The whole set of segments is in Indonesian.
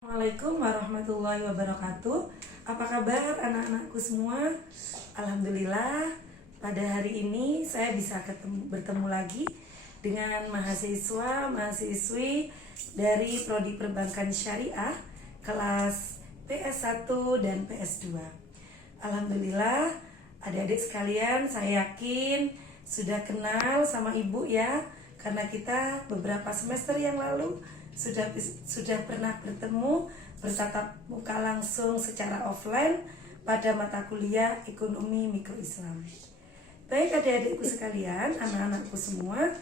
Assalamualaikum warahmatullahi wabarakatuh. Apa kabar anak-anakku semua? Alhamdulillah, pada hari ini saya bisa bertemu lagi dengan mahasiswa-mahasiswi dari Prodi Perbankan Syariah kelas PS1 dan PS2. Alhamdulillah, adik-adik sekalian, saya yakin sudah kenal sama ibu ya, karena kita beberapa semester yang lalu sudah pernah bertemu bertatap muka langsung secara offline pada mata kuliah Ekonomi Mikro Islam. Baik adik-adikku sekalian, anak-anakku semua,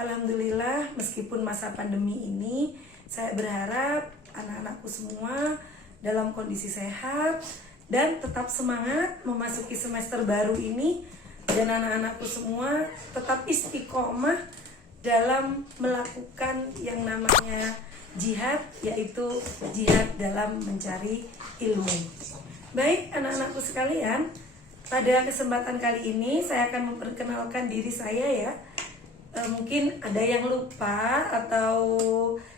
alhamdulillah meskipun masa pandemi ini saya berharap anak-anakku semua dalam kondisi sehat dan tetap semangat memasuki semester baru ini, dan anak-anakku semua tetap istiqomah dalam melakukan yang namanya jihad, yaitu jihad dalam mencari ilmu. Baik anak-anakku sekalian, pada kesempatan kali ini saya akan memperkenalkan diri saya ya. Mungkin ada yang lupa atau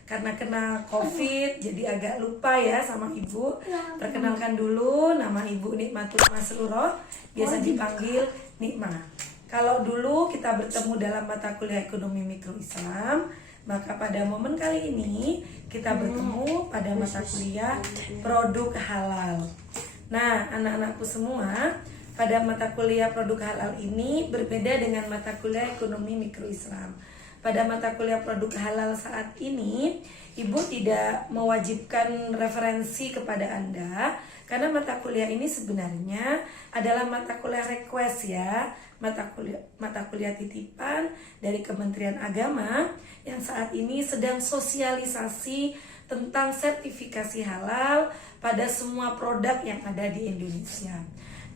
karena kena COVID jadi agak lupa ya sama ibu. Perkenalkan dulu, nama ibu Nikmatul Masruroh, biasa dipanggil Nikma. Kalau dulu kita bertemu dalam mata kuliah Ekonomi Mikro Islam, maka pada momen kali ini kita bertemu pada mata kuliah Produk Halal. Nah, anak-anakku semua, pada mata kuliah Produk Halal ini berbeda dengan mata kuliah Ekonomi Mikro Islam. Pada mata kuliah Produk Halal saat ini, Ibu tidak mewajibkan referensi kepada Anda, karena mata kuliah ini sebenarnya adalah mata kuliah request ya, mata kuliah titipan dari Kementerian Agama yang saat ini sedang sosialisasi tentang sertifikasi halal pada semua produk yang ada di Indonesia.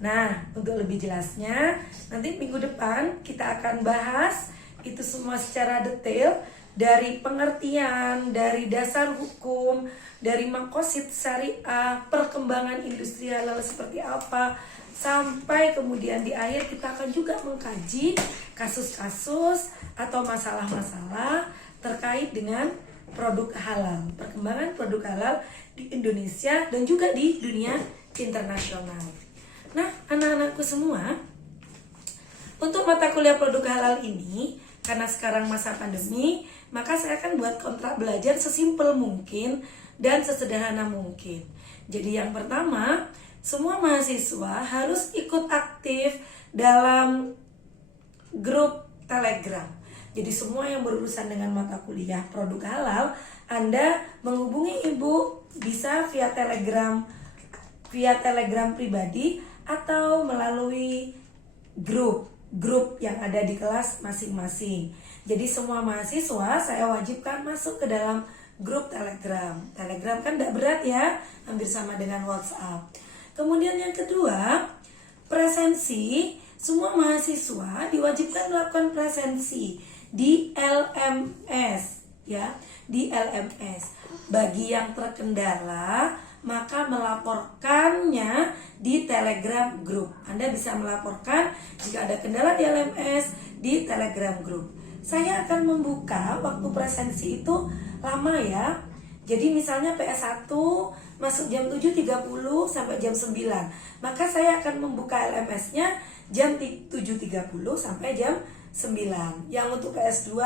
Nah, untuk lebih jelasnya, nanti minggu depan kita akan bahas itu semua secara detail, dari pengertian, dari dasar hukum, dari maqasid syariah, perkembangan industri halal seperti apa, sampai kemudian di akhir kita akan juga mengkaji kasus-kasus atau masalah-masalah terkait dengan produk halal, perkembangan produk halal di Indonesia dan juga di dunia internasional. Nah, anak-anakku semua, untuk mata kuliah produk halal ini, karena sekarang masa pandemi, maka saya akan buat kontrak belajar sesimpel mungkin dan sesederhana mungkin. Jadi yang pertama, semua mahasiswa harus ikut aktif dalam grup Telegram. Jadi semua yang berurusan dengan mata kuliah produk halal, Anda menghubungi ibu bisa via Telegram pribadi atau melalui grup yang ada di kelas masing-masing. Jadi semua mahasiswa saya wajibkan masuk ke dalam grup Telegram. Telegram kan tidak berat ya, hampir sama dengan WhatsApp. Kemudian yang kedua, presensi. Semua mahasiswa diwajibkan melakukan presensi di LMS ya, di LMS. Bagi yang terkendala, maka melaporkannya di Telegram Group. Anda bisa melaporkan jika ada kendala di LMS di Telegram Group. Saya akan membuka waktu presensi itu lama ya. Jadi misalnya PS1 masuk jam 7.30 sampai jam 9. Maka saya akan membuka LMS-nya jam 7.30 sampai jam 9. Yang untuk PS2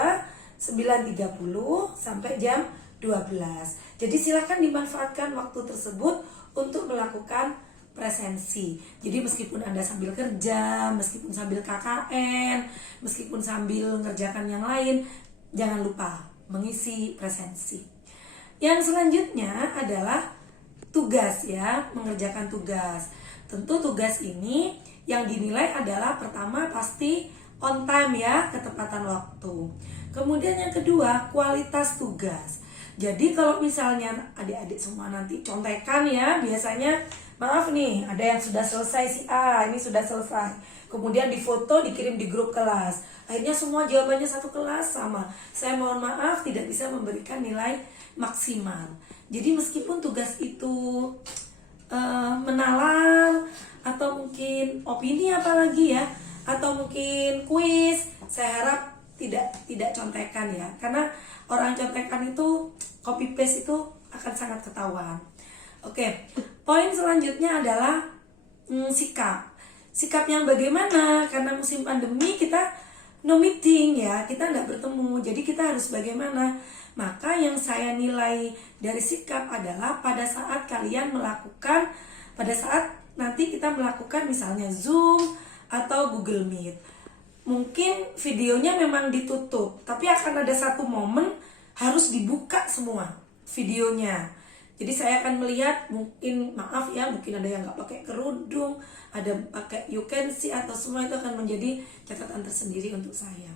9.30 sampai jam 12. Jadi silakan dimanfaatkan waktu tersebut untuk melakukan presensi. Jadi meskipun Anda sambil kerja, meskipun sambil KKN, meskipun sambil mengerjakan yang lain, jangan lupa mengisi presensi. Yang selanjutnya adalah tugas ya, mengerjakan tugas. Tentu tugas ini yang dinilai adalah pertama pasti on time ya, ketepatan waktu. Kemudian yang kedua, kualitas tugas. Jadi kalau misalnya adik-adik semua nanti contekan ya, biasanya maaf nih, ada yang sudah selesai si A, ini sudah selesai. Kemudian difoto, dikirim di grup kelas. Akhirnya semua jawabannya satu kelas sama. Saya mohon maaf tidak bisa memberikan nilai maksimal. Jadi meskipun tugas itu menalar, atau mungkin opini apalagi ya, atau mungkin kuis, saya harap tidak contekan ya. Karena orang contekan itu copy paste itu akan sangat ketahuan. Oke, poin selanjutnya adalah sikap. Sikap yang bagaimana? Karena musim pandemi kita no meeting ya, kita nggak bertemu, jadi kita harus bagaimana? Maka yang saya nilai dari sikap adalah pada saat kalian melakukan, pada saat nanti kita melakukan misalnya Zoom atau Google Meet, mungkin videonya memang ditutup, tapi akan ada satu momen harus dibuka semua videonya. Jadi saya akan melihat, mungkin maaf ya, mungkin ada yang nggak pakai kerudung, ada pakai you can see, atau semua itu akan menjadi catatan tersendiri untuk saya.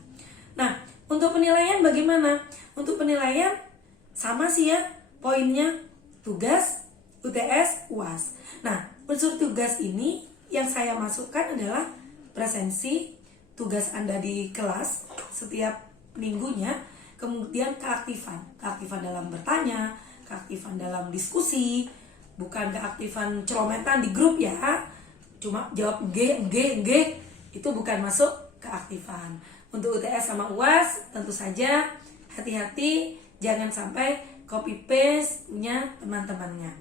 Nah, untuk penilaian bagaimana? Untuk penilaian sama sih ya, poinnya tugas, UTS, UAS. Nah, unsur tugas ini yang saya masukkan adalah presensi, tugas Anda di kelas setiap minggunya, kemudian keaktifan dalam bertanya, keaktifan dalam diskusi, bukan keaktifan celometan di grup ya, cuma jawab G, itu bukan masuk keaktifan. Untuk UTS sama UAS tentu saja hati-hati, jangan sampai copy paste punya teman-temannya.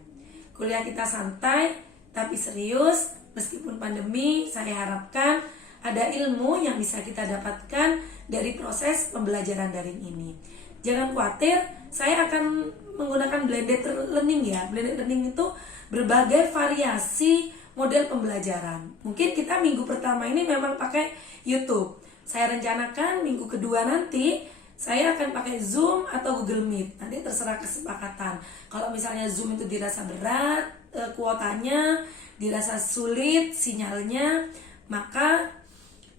Kuliah kita santai tapi serius, meskipun pandemi, saya harapkan ada ilmu yang bisa kita dapatkan dari proses pembelajaran daring ini. Jangan khawatir, saya akan menggunakan blended learning ya. Blended learning itu berbagai variasi model pembelajaran. Mungkin kita minggu pertama ini memang pakai YouTube. Saya rencanakan minggu kedua nanti saya akan pakai Zoom atau Google Meet. Nanti terserah kesepakatan. Kalau misalnya Zoom itu dirasa berat, kuotanya, dirasa sulit sinyalnya, maka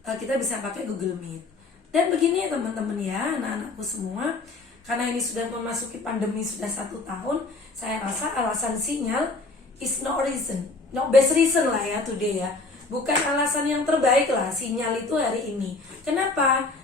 kita bisa pakai Google Meet. Dan begini teman-teman ya, anak-anakku semua, karena ini sudah memasuki pandemi sudah 1 tahun, saya rasa alasan sinyal is no reason, no best reason lah ya today ya. Bukan alasan yang terbaik lah sinyal itu hari ini. Kenapa?